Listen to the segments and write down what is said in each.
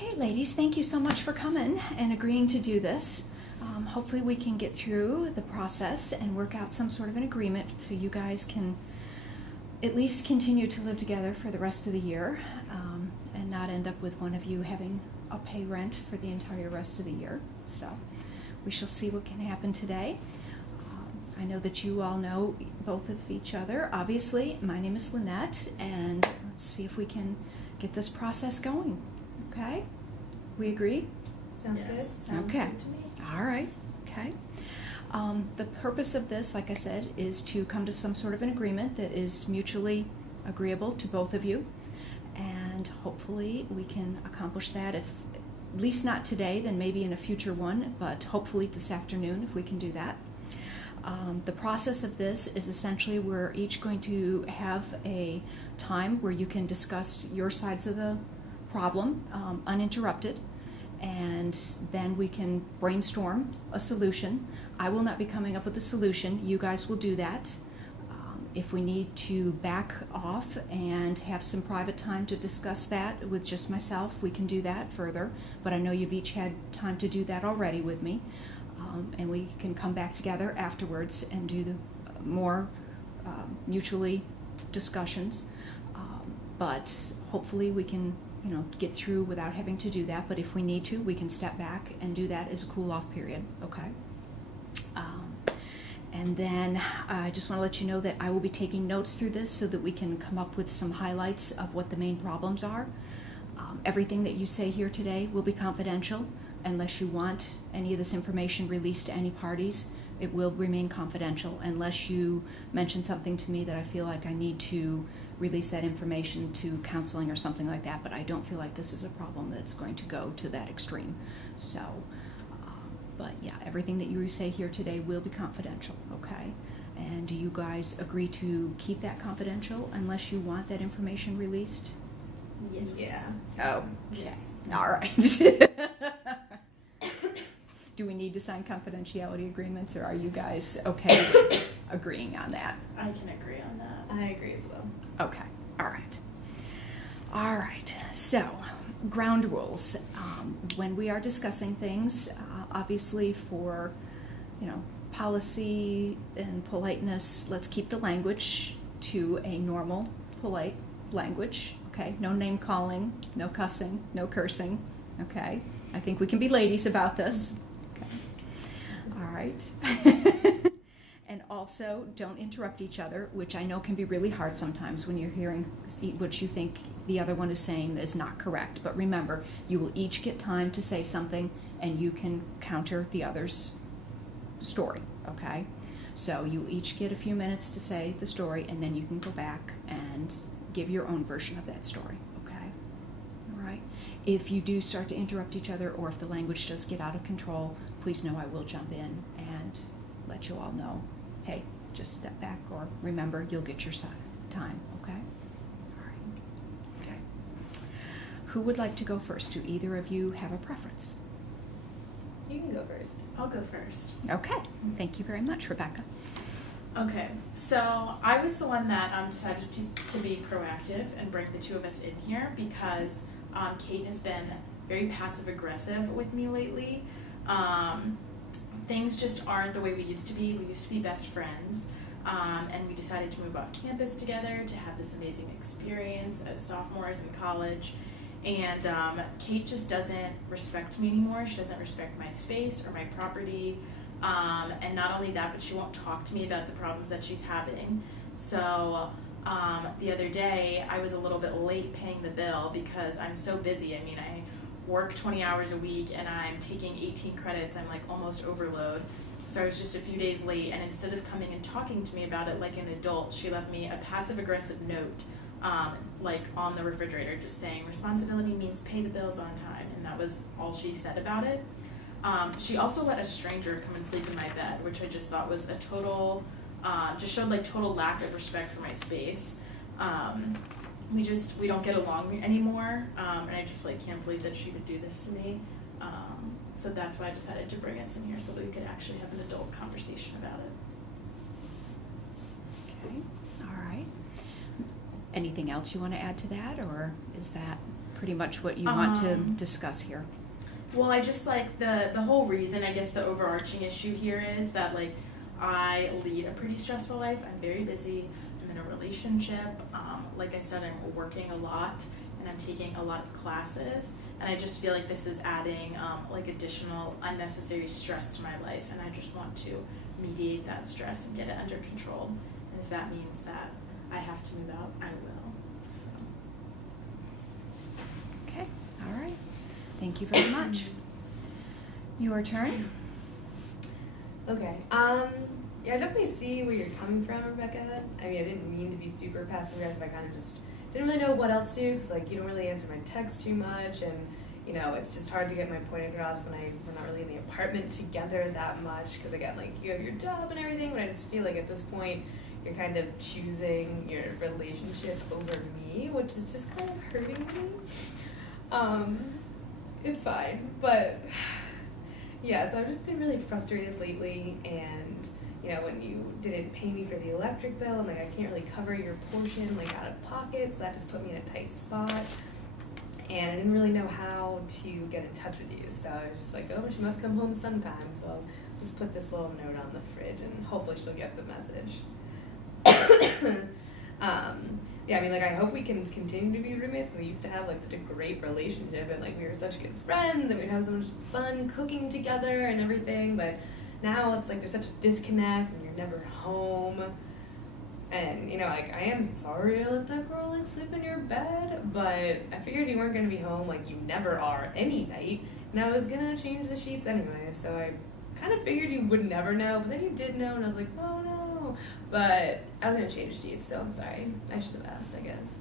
Okay, ladies, thank you so much for coming and agreeing to do this. Hopefully we can get through the process and work out some sort of an agreement so you guys can at least continue to live together for the rest of the year, and not end up with one of you having a pay rent for the entire rest of the year. So we shall see what can happen today. I know that you all know both of each other. Obviously, my name is Lynette, and let's see if we can get this process going. Okay? We agree? Sounds good. Sounds okay. good to me. All right. Okay. The purpose of this, like I said, is to come to some sort of an agreement that is mutually agreeable to both of you, and hopefully we can accomplish that. If at least not today, then maybe in a future one, but hopefully this afternoon if we can do that. The process of this is essentially we're each going to have a time where you can discuss your sides of the problem uninterrupted, and then we can brainstorm a solution. I will not be coming up with a solution. You guys will do that. If we need to back off and have some private time to discuss that with just myself, we can do that further, but I know you've each had time to do that already with me. And we can come back together afterwards and do the more mutually discussions. But hopefully we can, get through without having to do that. But if we need to, we can step back and do that as a cool-off period. Okay. And then I just want to let you know that I will be taking notes through this so that we can come up with some highlights of what the main problems are. Everything that you say here today will be confidential. Unless you want any of this information released to any parties, it will remain confidential unless you mention something to me that I feel like I need to release that information to counseling or something like that, but I don't feel like this is a problem that's going to go to that extreme. So, but yeah, everything that you say here today will be confidential, okay? And do you guys agree to keep that confidential unless you want that information released? Yes. Yeah. Oh. Yes. All right. Do we need to sign confidentiality agreements, or are you guys okay with agreeing on that? I can agree on that. I agree as well. Okay. All right. All right. So, ground rules. When we are discussing things, obviously for, policy and politeness, let's keep the language to a normal, polite language. Okay, no name calling, no cussing, no cursing. Okay, I think we can be ladies about this. Okay, all right. And also, don't interrupt each other, which I know can be really hard sometimes when you're hearing what you think the other one is saying is not correct. But remember, you will each get time to say something, and you can counter the other's story. Okay, so you each get a few minutes to say the story, and then you can go back and give your own version of that story, okay? All right. If you do start to interrupt each other, or if the language does get out of control, please know I will jump in and let you all know, hey, just step back, or remember, you'll get your time, okay? All right. Okay. Who would like to go first? Do either of you have a preference? You can go first. I'll go first. Okay. Thank you very much, Rebecca. Okay, so I was the one that decided to be proactive and bring the two of us in here because Kate has been very passive-aggressive with me lately. Things just aren't the way we used to be. We used to be best friends, and we decided to move off campus together to have this amazing experience as sophomores in college. And Kate just doesn't respect me anymore. She doesn't respect my space or my property. And not only that, but she won't talk to me about the problems that she's having. So the other day, I was a little bit late paying the bill because I'm so busy. I mean, I work 20 hours a week and I'm taking 18 credits. I'm like almost overload. So I was just a few days late, and instead of coming and talking to me about it like an adult, she left me a passive-aggressive note like on the refrigerator, just saying responsibility means pay the bills on time, and that was all she said about it. She also let a stranger come and sleep in my bed, which I just thought was a total, just showed like total lack of respect for my space. We don't get along anymore, and I just like can't believe that she would do this to me. So that's why I decided to bring us in here so that we could actually have an adult conversation about it. Okay, all right. Anything else you want to add to that, or is that pretty much what you want to discuss here? Well, I just like the whole reason, I guess the overarching issue here is that like I lead a pretty stressful life. I'm very busy. I'm in a relationship. Like I said, I'm working a lot and I'm taking a lot of classes. And I just feel like this is adding like additional unnecessary stress to my life. And I just want to mediate that stress and get it under control. And if that means that I have to move out, I will. So. Okay, all right. Thank you very much. Your turn. Okay. Yeah, I definitely see where you're coming from, Rebecca. I mean, I didn't mean to be super passive aggressive. I kind of just didn't really know what else to do because, like, you don't really answer my texts too much, and you know, it's just hard to get my point across when we're not really in the apartment together that much. Because again, like, you have your job and everything, but I just feel like at this point you're kind of choosing your relationship over me, which is just kind of hurting me. It's fine, but yeah, so I've just been really frustrated lately, and you know, when you didn't pay me for the electric bill, and like I can't really cover your portion like out of pocket, so that just put me in a tight spot, and I didn't really know how to get in touch with you, so I was just like, oh, she must come home sometime, so I'll just put this little note on the fridge, and hopefully she'll get the message. Yeah, I mean, like, I hope we can continue to be roommates. We used to have, like, such a great relationship, and, like, we were such good friends, and we'd have so much fun cooking together and everything, but now it's, like, there's such a disconnect, and you're never home, and, you know, like, I am sorry I let that girl, like, sleep in your bed, but I figured you weren't gonna be home, like, you never are any night, and I was gonna change the sheets anyway, so I kind of figured you would never know, but then you did know, and I was like, oh, no. But I was going to change sheets, so I'm sorry. I should have asked, I guess.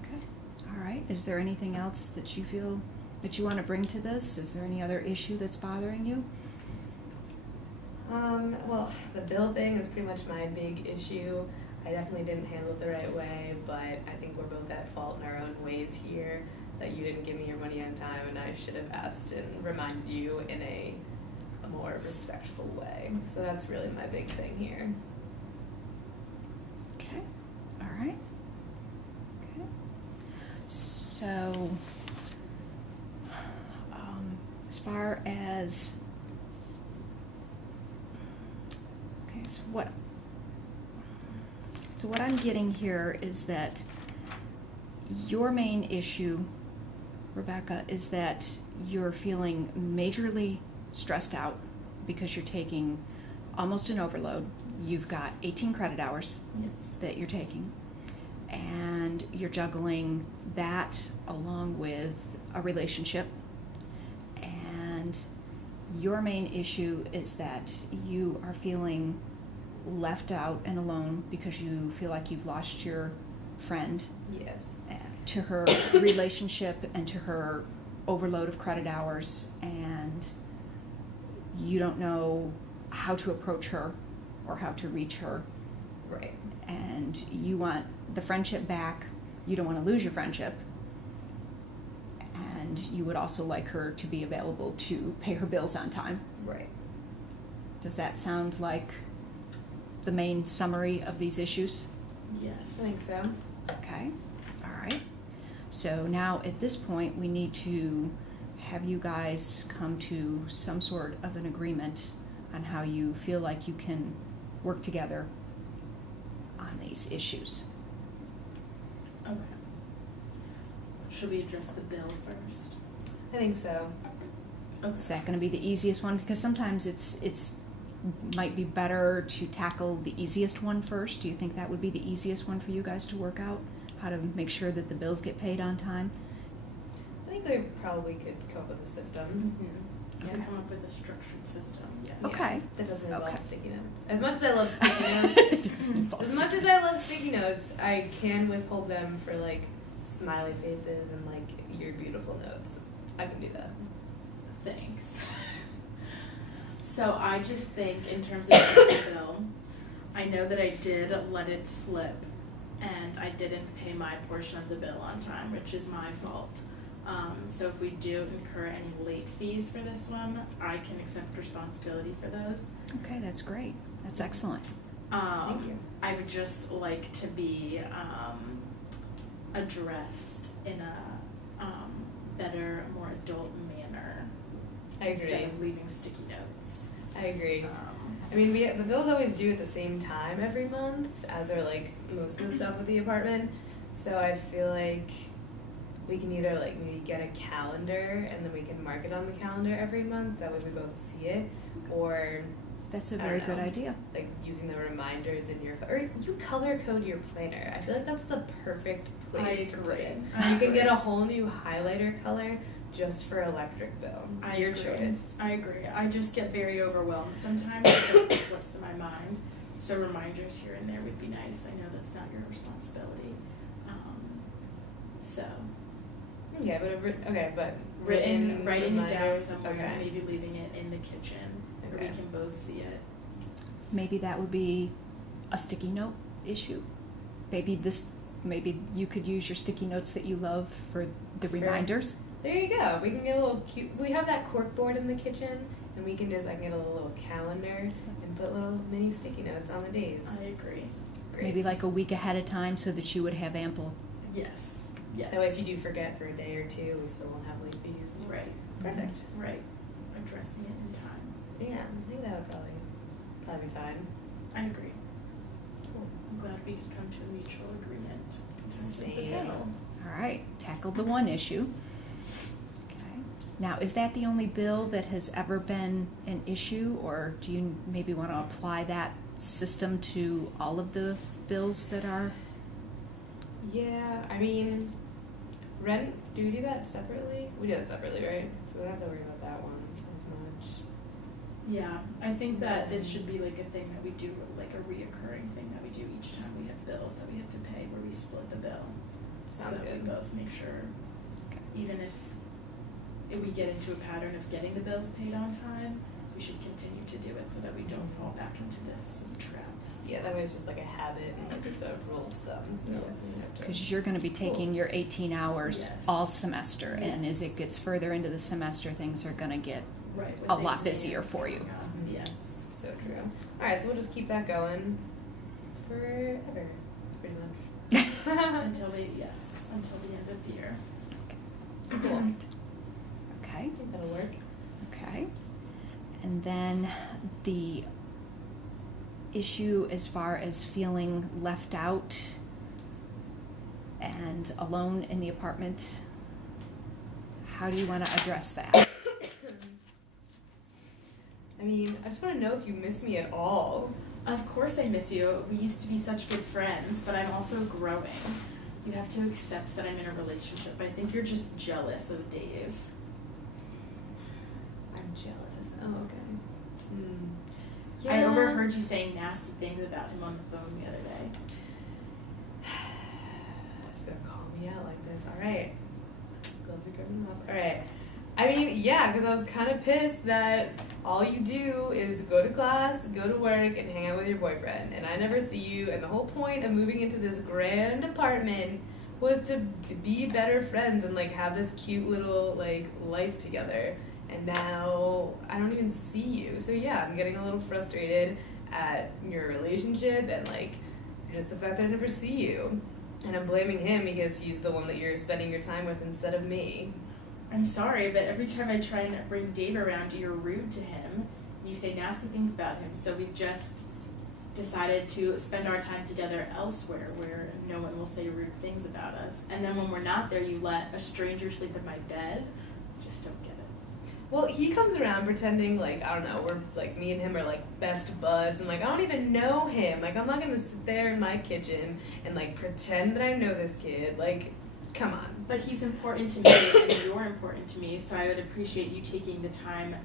Okay. All right. Is there anything else that you feel that you want to bring to this? Is there any other issue that's bothering you? Well, the bill thing is pretty much my big issue. I definitely didn't handle it the right way, but I think we're both at fault in our own ways here. That you didn't give me your money on time, and I should have asked and reminded you in a more respectful way. So that's really my big thing here. Okay. All right. Okay. So, as far as so what I'm getting here is that your main issue, Rebecca, is that you're feeling majorly stressed out because you're taking almost an overload. You've got 18 credit hours that you're taking, and you're juggling that along with a relationship, and your main issue is that you are feeling left out and alone because you feel like you've lost your friend. Yes. To her relationship and to her overload of credit hours, and you don't know how to approach her or how to reach her. Right. And you want the friendship back. You don't want to lose your friendship. And you would also like her to be available to pay her bills on time. Right. Does that sound like the main summary of these issues? Yes. I think so. Okay. All right. So now at this point, we need to have you guys come to some sort of an agreement on how you feel like you can work together on these issues. Okay. Should we address the bill first? I think so. Okay. Is that going to be the easiest one? Because sometimes it's might be better to tackle the easiest one first. Do you think that would be the easiest one for you guys to work out? How to make sure that the bills get paid on time? I think we probably could come up with a system. Mm-hmm. Okay. And come up with a structured system. Yes. Okay. That doesn't involve Okay. sticky notes. As much as I love sticky notes, It doesn't involve as much as I love sticky notes, I can withhold them for like smiley faces and like your beautiful notes. I can do that. Thanks. So I just think in terms of the bill, I know that I did let it slip and I didn't pay my portion of the bill on time, which is my fault. So if we do incur any late fees for this one, I can accept responsibility for those. Okay, that's great. That's excellent. Thank you. I would just like to be addressed in a better, more adult manner. I agree. Instead of leaving sticky notes. I agree. I mean, the bills always due at the same time every month, as are like most of the stuff with the apartment. So I feel like we can either like maybe get a calendar and then we can mark it on the calendar every month. That way we both see it, or That's a I don't very good know, idea. like using the reminders in your or you color code your planner. I feel like that's the perfect place to put it. You can get a whole new highlighter color just for electric bill. Your choice. I agree. I just get very overwhelmed sometimes, so it slips in my mind. So reminders here and there would be nice. I know that's not your responsibility. So Okay, but writing it down reminders. somewhere, Okay. maybe leaving it in the kitchen where we Okay. can both see it. Maybe that would be a sticky note issue. Maybe you could use your sticky notes that you love for the Sure. reminders. There you go. We can get a little cute. We have that cork board in the kitchen, and I can get a little calendar and put little mini sticky notes on the days. I agree. Great. Maybe like a week ahead of time so that you would have ample. Yes. Yes. That way, if you do forget for a day or two, we still won't have late fees. Right. Perfect. Right. Addressing it in time. Yeah, I think that would probably be fine. I agree. Cool. I'm glad we could come to a mutual agreement in terms of the Same. bill. All right, tackled the one issue. Okay. Now, is that the only bill that has ever been an issue, or do you maybe want to apply that system to all of the bills that are? Yeah, I mean, rent. Do we do that separately? We do that separately, right? So we don't have to worry about that one as much. Yeah, I think that this should be like a thing that we do, like a reoccurring thing that we do each time we have bills that we have to pay, where we split the bill. Sounds so that good. we both make sure, Okay. even if we get into a pattern of getting the bills paid on time, we should continue to do it so that we don't fall back into this trap. Yeah, that way it's just like a habit and like just a rule of thumb. So Yes. Because you're going to be taking your 18 hours Yes. all semester, and as Yes. it gets further into the semester, things are going to get Right. with a lot exams busier for you. coming up. Yes. So true. All right, so we'll just keep that going forever, pretty much. Until the end of the year. Cool. Okay. I think that'll work. Okay. And then the issue as far as feeling left out and alone in the apartment, how do you want to address that? I mean, I just want to know if you miss me at all. Of course I miss you. We used to be such good friends, but I'm also growing. You have to accept that I'm in a relationship. I think you're just jealous of Dave. I'm jealous. Oh, okay. I overheard you saying nasty things about him on the phone the other day. It's gonna call me out like this. All right. Gloves are coming off. All right. I mean, yeah, because I was kind of pissed that all you do is go to class, go to work, and hang out with your boyfriend, and I never see you. And the whole point of moving into this grand apartment was to be better friends and like have this cute little like life together. And now I don't even see you. So yeah, I'm getting a little frustrated at your relationship and like just the fact that I never see you. And I'm blaming him because he's the one that you're spending your time with instead of me. I'm sorry, but every time I try and bring Dave around, you're rude to him. You say nasty things about him. So we've just decided to spend our time together elsewhere where no one will say rude things about us. And then when we're not there, you let a stranger sleep in my bed. Just don't get it. Well, he comes around pretending like, I don't know, we're like, me and him are like best buds, and like, I don't even know him. Like, I'm not gonna sit there in my kitchen and like pretend that I know this kid. Like, come on. But he's important to me, and you're important to me, so I would appreciate you taking the time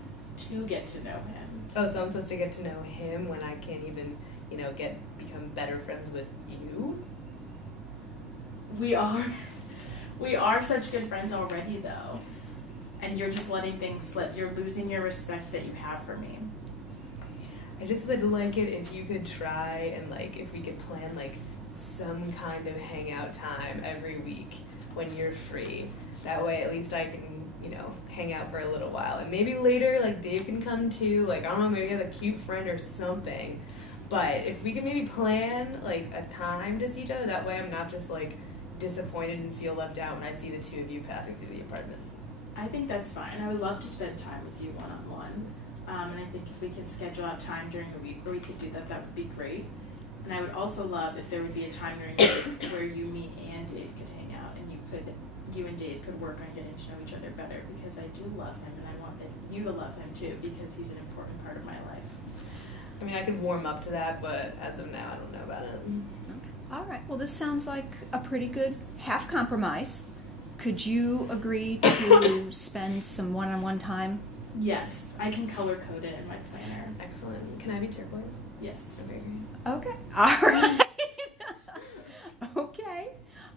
to get to know him. Oh, so I'm supposed to get to know him when I can't even, you know, become better friends with you? We are such good friends already, though. And you're just letting things slip. You're losing your respect that you have for me. I just would like it if you could try and like if we could plan like some kind of hangout time every week when you're free. That way at least I can, you know, hang out for a little while. And maybe later like Dave can come too. Like I don't know, maybe have a cute friend or something. But if we could maybe plan like a time to see each other, that way I'm not just like disappointed and feel left out when I see the two of you passing through the apartment. I think that's fine. I would love to spend time with you one-on-one. And I think if we can schedule out time during the week where we could do that, that would be great. And I would also love if there would be a time during the week where you, me, and Dave could hang out, and you and Dave could work on getting to know each other better, because I do love him, and I want you to love him too, because he's an important part of my life. I mean, I could warm up to that, but as of now, I don't know about it. All right. Well, this sounds like a pretty good half compromise. Could you agree to spend some one-on-one time? Yes, I can color code it in my planner. Excellent. Can I be turquoise? Yes. Okay, great. Okay. All right. Okay.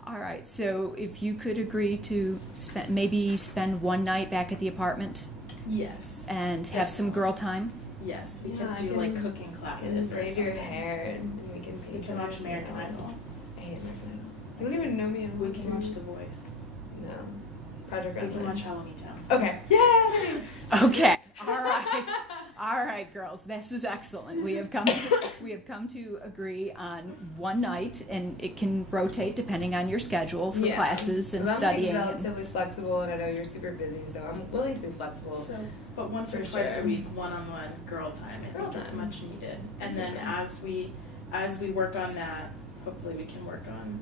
All right. So if you could agree to spend one night back at the apartment Yes. and have some girl time. Yes, we Yeah, could do like cooking classes And or braid something. your hair, and we can paint We can watch American Idol. I hate American Idol. You don't even know me. And We can watch The Voice. No. Project We Red can Line. watch Halloween Town. Okay. Yay! Okay. All right. All right, girls. This is excellent. We have come to agree on one night, and it can rotate depending on your schedule for Yes. classes and I'm studying. Like relatively flexible, and I know you're super busy, so I'm willing to be flexible. So, but once or For twice sure. a week, one-on-one girl time. I Girl think is time. much needed. And then as we work on that, hopefully we can work on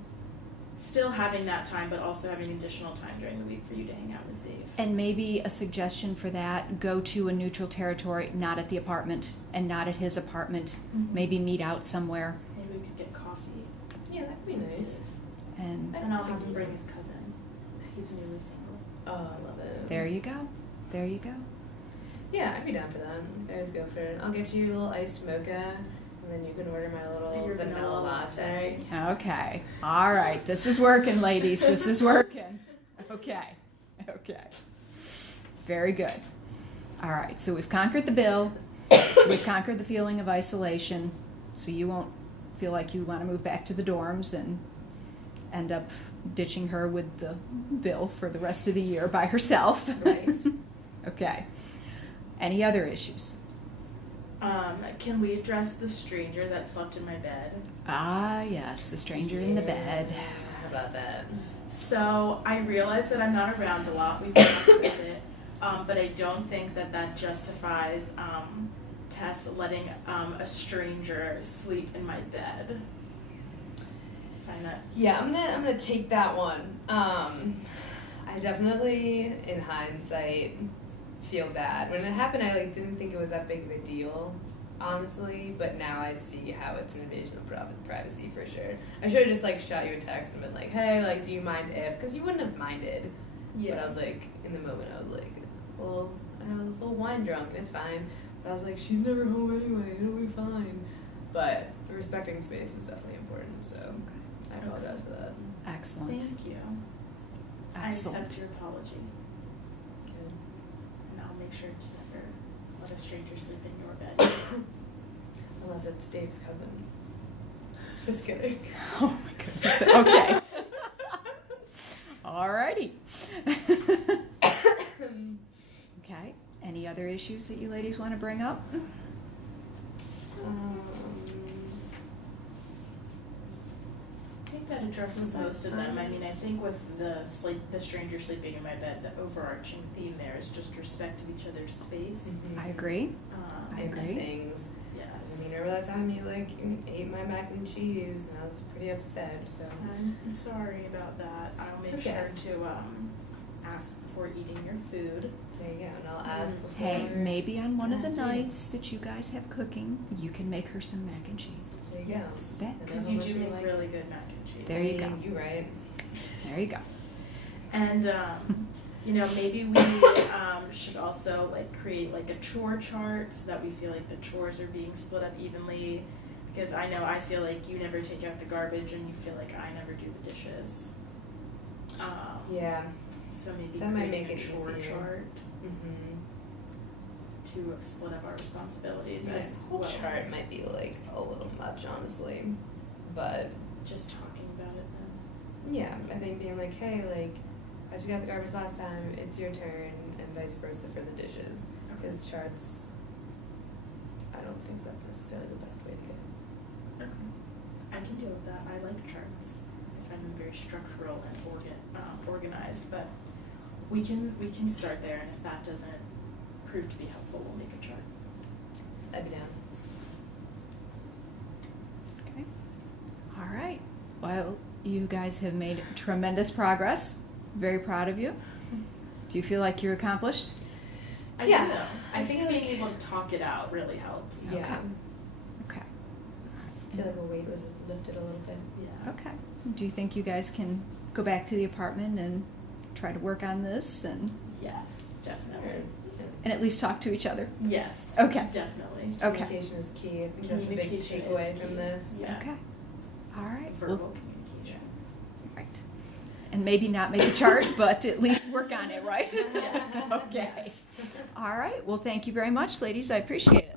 still having that time, but also having additional time during the week for you to hang out with Dave. And maybe a suggestion for that, go to a neutral territory, not at the apartment and not at his apartment. Mhm. Maybe meet out somewhere. Maybe we could get coffee. Yeah, that'd be nice. And And I'll have him bring his cousin. He's newly single. Oh, I love it. there you go. There you go. Yeah, I'd be down for that. I always go for it. I'll get you a little iced mocha, and then you can order my little Your vanilla latte. Okay. All right. This is working, ladies. This is working. Okay. Okay. Very good. All right. So we've conquered the bill. We've conquered the feeling of isolation. So you won't feel like you want to move back to the dorms and end up ditching her with the bill for the rest of the year by herself. Right. Okay. Any other issues? Can we address the stranger that slept in my bed? Ah, yes. The stranger in the bed. How about that? So I realize that I'm not around a lot. We've talked about it, but I don't think that justifies Tess letting a stranger sleep in my bed. Find that. Yeah, I'm gonna take that one. I definitely, in hindsight, feel bad. When it happened, I didn't think it was that big of a deal, honestly. But now I see how it's an invasion of privacy for sure. I should have just shot you a text and been like, "Hey, do you mind if?" Because you wouldn't have minded. Yeah. But I was like, in the moment, I was like, well, I was a little wine drunk, and it's fine. But I was like, she's never home anyway. It'll be fine. But respecting space is definitely important. So I apologize for that. Excellent. Thank you. I Excellent. accept your apology, and I'll make sure to never let a stranger sleep in your bed. Unless it's Dave's cousin. Just kidding. Oh my goodness. Okay. Alrighty. Okay. Any other issues that you ladies want to bring up? I think that addresses most of them. I mean, I think with the stranger sleeping in my bed, the overarching theme there is just respect of each other's space. I agree. I And agree. things. I Yes. mean, remember that time you ate my mac and cheese, and I was pretty upset. So I'm sorry about that. I'll make It's okay. sure to ask before eating your food. there you go. And I'll ask before. Hey, maybe on one of the Yeah. nights that you guys have cooking, you can make her some mac and cheese. There you Yes. go. That- And Because then you I'll do let make you really good mac and cheese. There you go. You right. There you go. And maybe we should also create a chore chart so that we feel like the chores are being split up evenly. Because I know I feel like you never take out the garbage, and you feel like I never do the dishes. Yeah. So maybe That might creating make a it chore easier. chart Mm-hmm. to split up our responsibilities. This as whole well chart as might be a little much, honestly. But just talking about it then. yeah, I think being hey, I took out the garbage last time, it's your turn, and vice versa for the dishes. Because charts, I don't think that's necessarily the best way to go. Okay. I can deal with that. I like charts. If I find them very structural and organized. But we can start there, and if that doesn't prove to be helpful, we'll make a chart. I'd be down. Okay. All right. Well, you guys have made tremendous progress. Very proud of you. Do you feel like you're accomplished? I Yeah. do. I think feel being like- able to talk it out really helps. Yeah. Okay. Okay. I feel like a weight was lifted a little bit. Yeah. Okay. Do you think you guys can go back to the apartment and try to work on this and Yes, definitely. at least talk to each other? Yes. Okay. Definitely. Okay. Communication is key. I think that's a big Communication takeaway is from key. this. Yeah. Okay. All right. Verbal Well, communication. right. And maybe not make a chart, but at least work on it, right? Yes. Okay. Yes. All right. Well, thank you very much, ladies. I appreciate it.